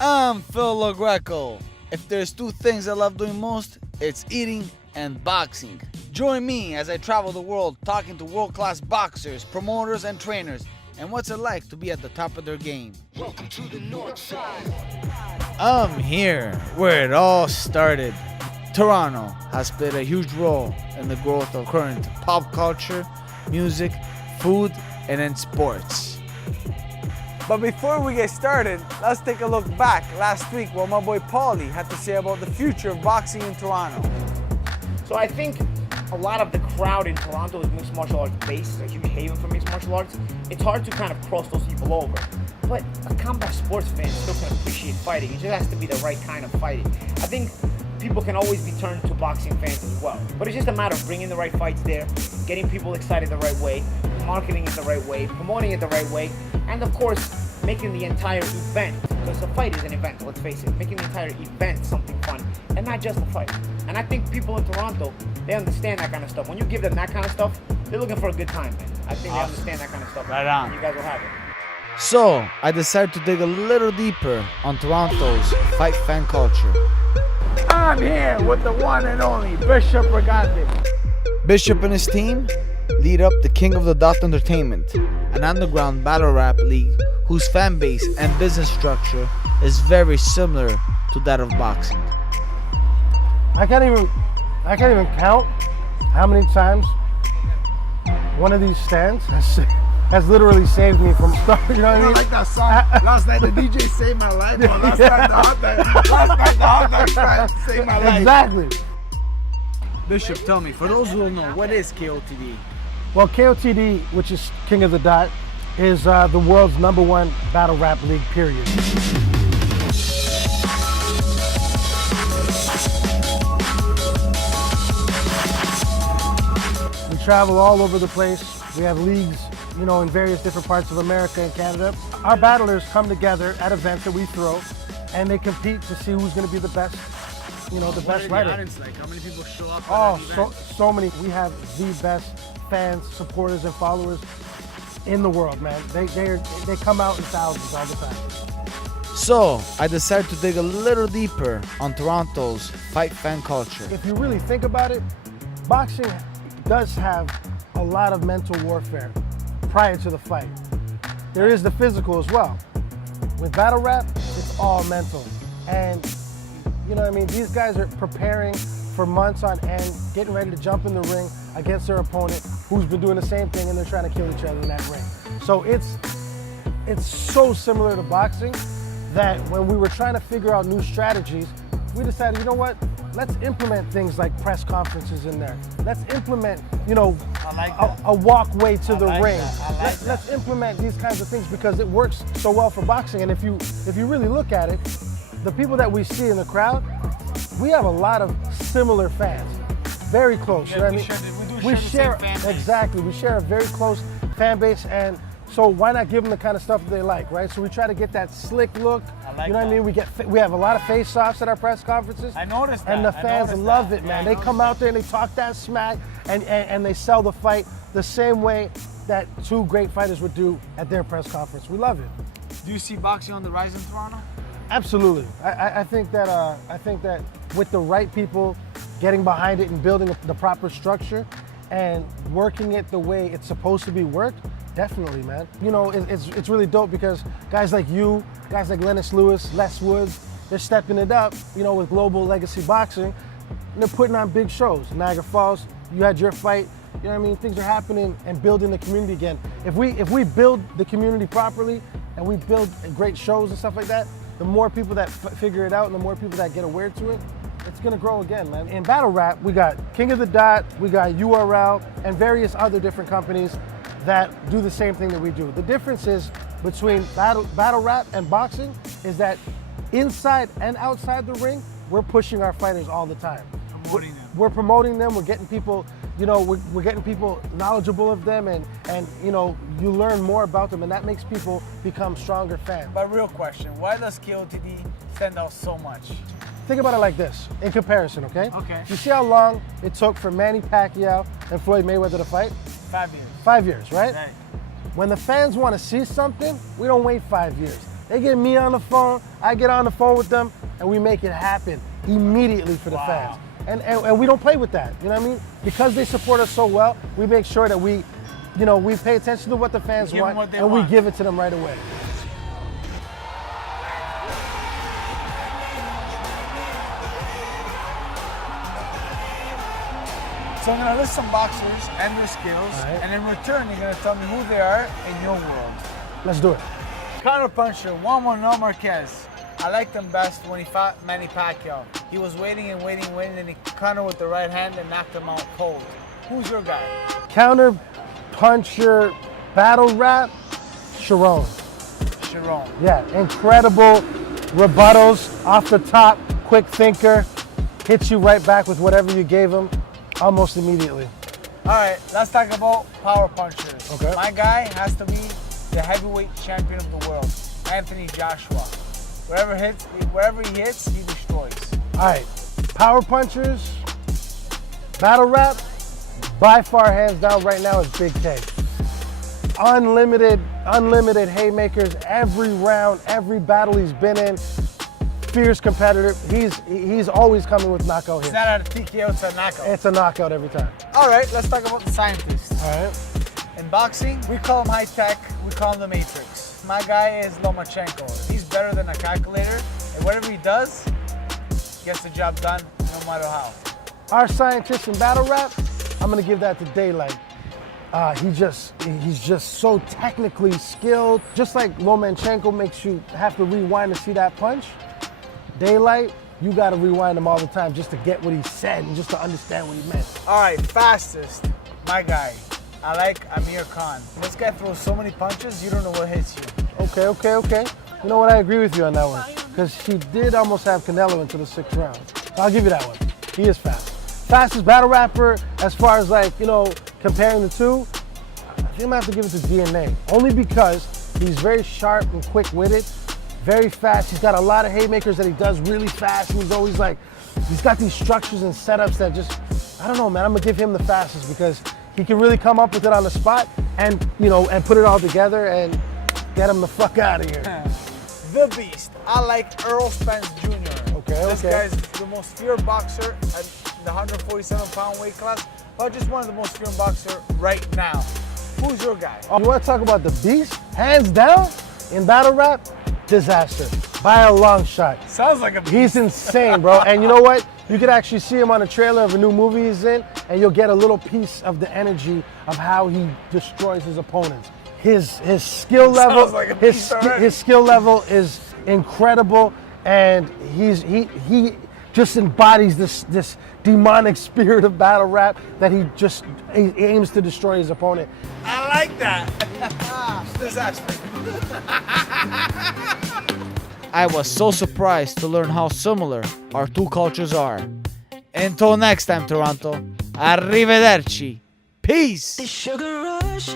I'm Phil Greco. If there's two things I love doing most, it's eating and boxing. Join me as I travel the world talking to world-class boxers, promoters, and trainers, and what's it like to be at the top of their game. Welcome to the North Side. I'm here where it all started. Toronto has played a huge role in the growth of current pop culture, music, food, and in sports. But before we get started, let's take a look back last week what my boy Paulie had to say about the future of boxing in Toronto. So I think a lot of the crowd in Toronto is mixed martial arts based, a huge haven for mixed martial arts. It's hard to kind of cross those people over. But a combat sports fan still can appreciate fighting. It just has to be the right kind of fighting. I think people can always be turned to boxing fans as well. But it's just a matter of bringing the right fights there, getting people excited the right way, marketing it the right way, promoting it the right way, and of course, making the entire event, because a fight is an event, let's face it, making the entire event something fun, and not just a fight. And I think people in Toronto, they understand that kind of stuff. When you give them that kind of stuff, they're looking for a good time, man. I think they understand that kind of stuff. Right on. And you guys will have it. So, I decided to dig a little deeper on Toronto's fight fan culture. I'm here with the one and only Bishop Brigante. Bishop and his team lead up the King of the Dot Entertainment, an underground battle rap league whose fan base and business structure is very similar to that of boxing. I can't even count how many times one of these stands has literally saved me from starting. You know what I mean? Like that song. Last night the DJ saved my life. Or last night the hot dog stand saved my life. Exactly. Bishop, tell me, for those who don't know, what is KOTD? Well, KOTD, which is King of the Dot, is the world's #1 battle rap league, period. We travel all over the place. We have leagues, you know, in various different parts of America and Canada. Our battlers come together at events that we throw, and they compete to see who's going to be the best, you know, the best fighter. Like? How many people show up? Oh, so many. We have the best fans, supporters, and followers in the world, man. They come out in thousands all the time. So, I decided to dig a little deeper on Toronto's fight fan culture. If you really think about it, boxing does have a lot of mental warfare prior to the fight. There is the physical as well. With battle rap, it's all mental. And you know what I mean? These guys are preparing for months on end, getting ready to jump in the ring against their opponent who's been doing the same thing, and they're trying to kill each other in that ring. So it's so similar to boxing that when we were trying to figure out new strategies, we decided, you know what? Let's implement things like press conferences in there. Let's implement, you know, a walkway to the ring. Let's implement these kinds of things because it works so well for boxing. And if you really look at it, the people that we see in the crowd, we have a lot of similar fans, very close. Yeah, you know what I mean? We share the same fan base. exactly. We share a very close fan base, and so why not give them the kind of stuff that they like, right? So we try to get that slick look. You know what I mean? We have a lot of face-offs at our press conferences. I noticed that. And the fans love it, man. They come out there and they talk that smack, and they sell the fight the same way that two great fighters would do at their press conference. We love it. Do you see boxing on the rise in Toronto? Absolutely. I think that with the right people getting behind it and building the proper structure and working it the way it's supposed to be worked, definitely, man. You know, it's really dope because guys like you, guys like Lennox Lewis, Les Woods, they're stepping it up, you know, with Global Legacy Boxing, and they're putting on big shows. Niagara Falls, you had your fight. You know what I mean? Things are happening and building the community again. If we build the community properly and we build great shows and stuff like that, the more people that figure it out and the more people that get aware to it, it's gonna grow again, man. In battle rap, we got King of the Dot, we got URL, and various other different companies that do the same thing that we do. The difference is between battle rap and boxing is that inside and outside the ring, we're pushing our fighters all the time. We're promoting them, we're getting people, you know, we're getting people knowledgeable of them, and you know, you learn more about them, and that makes people become stronger fans. But real question, why does KOTD stand out so much? Think about it like this, in comparison, okay? Okay. You see how long it took for Manny Pacquiao and Floyd Mayweather to fight? 5 years. 5 years, right? Right. When the fans want to see something, we don't wait 5 years. They get me on the phone, I get on the phone with them, and we make it happen immediately for the fans. And we don't play with that, you know what I mean? Because they support us so well, we make sure that we pay attention to what the fans Give them want, what they and want. we give it to them right away. So I'm gonna list some boxers and their skills, Alright. and in return, you're gonna tell me who they are in your world. Let's do it. Counter puncher, Juan Manuel Marquez. I liked him best when he fought Manny Pacquiao. He was waiting, and he countered with the right hand and knocked him out cold. Who's your guy? Counter puncher, battle rap, Sharon. Sharon. Yeah, incredible rebuttals off the top, quick thinker, hits you right back with whatever you gave him almost immediately. All right, let's talk about power punchers. Okay. My guy has to be the heavyweight champion of the world, Anthony Joshua. Wherever he hits, he destroys. All right, power punchers, battle rap, by far, hands down, right now is Big K. Unlimited haymakers every round, every battle he's been in. Fierce competitor. He's always coming with knockout hits. It's not a TKO, it's a knockout. It's a knockout every time. All right, let's talk about the scientist. All right. In boxing, we call him high tech, we call him the Matrix. My guy is Lomachenko. He's better than a calculator, and whatever he does, gets the job done no matter how. Our scientist in battle rap, I'm gonna give that to Daylight. He's just so technically skilled. Just like Lomachenko makes you have to rewind to see that punch, Daylight, you gotta rewind him all the time just to get what he said and just to understand what he meant. All right, fastest, my guy. I like Amir Khan. This guy throws so many punches, you don't know what hits you. Okay. You know what, I agree with you on that one. Because he did almost have Canelo into the 6th round. So I'll give you that one. He is fast. Fastest battle rapper, as far as comparing the two, I think I'm gonna have to give it to DNA. Only because he's very sharp and quick-witted, very fast. He's got a lot of haymakers that he does really fast. And he's always he's got these structures and setups that just, I don't know, man. I'm gonna give him the fastest because he can really come up with it on the spot and put it all together and get him the fuck out of here. The Beast. I like Earl Spence Jr. Okay. This guy's the most feared boxer at the 147-pound weight class, but just one of the most feared boxer right now. Who's your guy? You want to talk about the Beast? Hands down, in battle rap, Disaster. By a long shot. Sounds like a beast. He's insane, bro. And you know what? You could actually see him on a trailer of a new movie he's in, and you'll get a little piece of the energy of how he destroys his opponents. His skill level, Sounds like a beast already. his skill level is incredible, and he just embodies this demonic spirit of battle rap that he aims to destroy his opponent. I like that. Disaster. I was so surprised to learn how similar our two cultures are. Until next time, Toronto. Arrivederci. Peace. The sugar rush